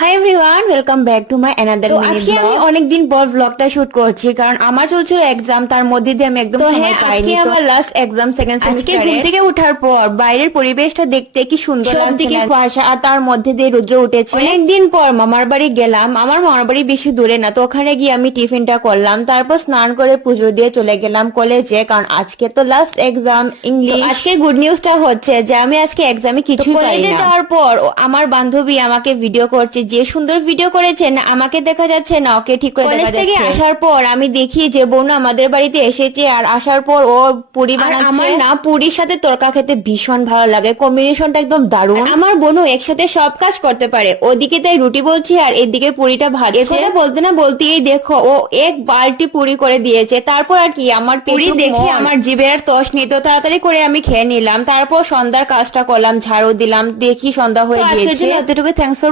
Hi everyone, welcome back to my another mini blog. আজকে আমি অনেকদিন পর ব্লগটা শুট করছি কারণ আমার চলছিল এক্সাম, তার মধ্যে দিয়ে আমি একদম সময় পাইনি। আজকে আমার লাস্ট এক্সাম সেকেন্ড সেমিস্টারে। আজকে ঘুম থেকে ওঠার পর বাইরের পরিবেশটা দেখতে কি সুন্দর লাগছে, সবদিকে কুয়াশা আর তার মধ্যে দিয়ে রৌদ্র উঠেছে। অনেকদিন পর মামার বাড়ি গেলাম। আমার মামার বাড়ি বেশি দূরে না, তো ওখানে গিয়ে আমি টিফিনটা করলাম, তারপর স্নান করে পুজো দিয়ে চলে গেলাম কলেজে, কারণ আজকে তো লাস্ট এক্সাম ইংলিশ। আজকে গুড নিউজটা হচ্ছে যে আমি আজকে এক্সামে কিছুই পারি না। কলেজে যাওয়ার পর আমার বান্ধবী আমাকে ভিডিও করছে, যে সুন্দর ভিডিও করেছেন, আমাকে দেখা যাচ্ছে না, ওকে ঠিক করে দেখা যাচ্ছে। কলেজ থেকে আসার পর আমি দেখি যে বোন আমাদের বাড়িতে এসেছে, আর আসার পর ও পুরি বানাচ্ছে। আমার না পুরির সাথে তরকা খেতে ভীষণ ভালো লাগে, কম্বিনেশনটা একদম দারুণ। আমার বোনও একসাথে সব কাজ করতে পারে, ওদিকে তাই রুটি বলছি আর এদিকে পুরিটা ভাজছে। কথা বলতে না বলতেই দেখো ও এক বালতি পুরি করে দিয়েছে। তারপর আর কি আমার পুরি দেখি আমার জিভে আর তস নিত, তাড়াতাড়ি করে আমি খেয়ে নিলাম। তারপর সন্ধ্যার কাজটা করলাম, ঝাড়ু দিলাম, দেখি সন্ধ্যা হয়ে গিয়েছে। এতটুকু, থ্যাঙ্কস ফর